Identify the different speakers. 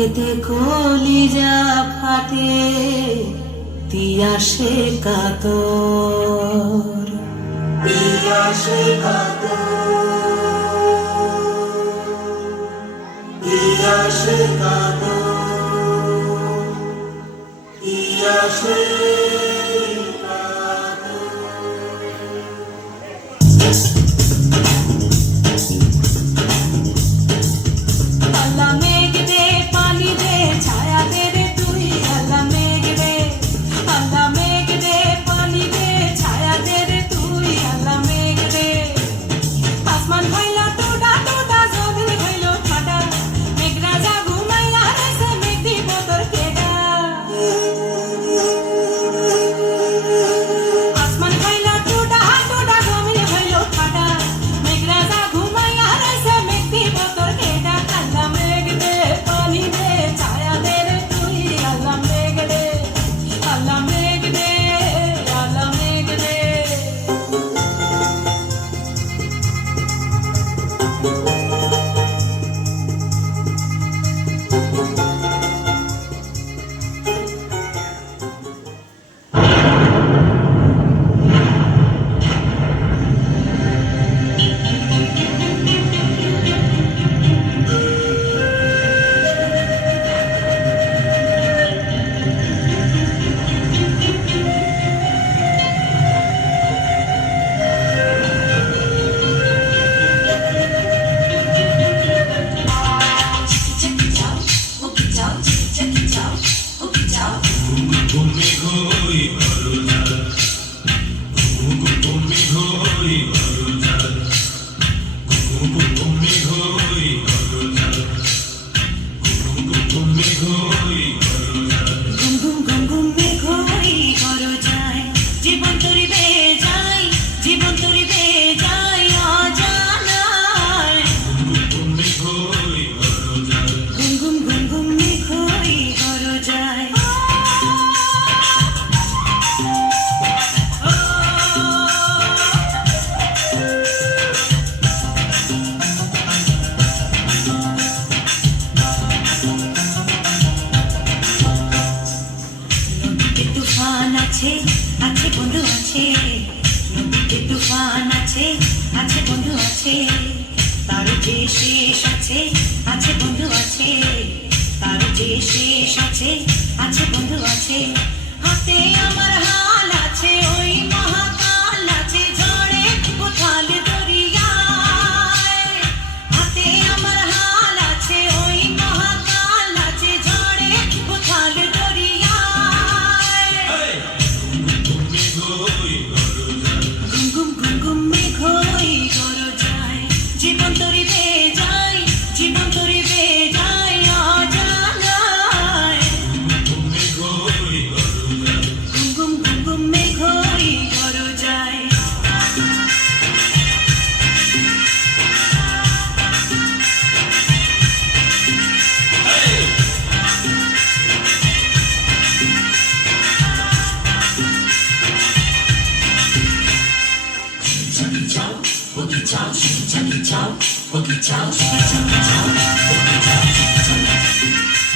Speaker 1: এতে কলিজা ফাটে তিয়াসে কাতর। তিয়াসে কাতর। তিয়াসে কাতর। আছে আছে বন্ধু আছে। নদীতে তুফান আছে আছে বন্ধু আছে। তার যে শেষ আছে আছে বন্ধু আছে। তার যে শেষ আছে আছে বন্ধু আছে। হাতে আমার হাল আছে Boogie Town, Chucky Town,
Speaker 2: Boogie Town, Chucky Town, Boogie Town, Chucky Town.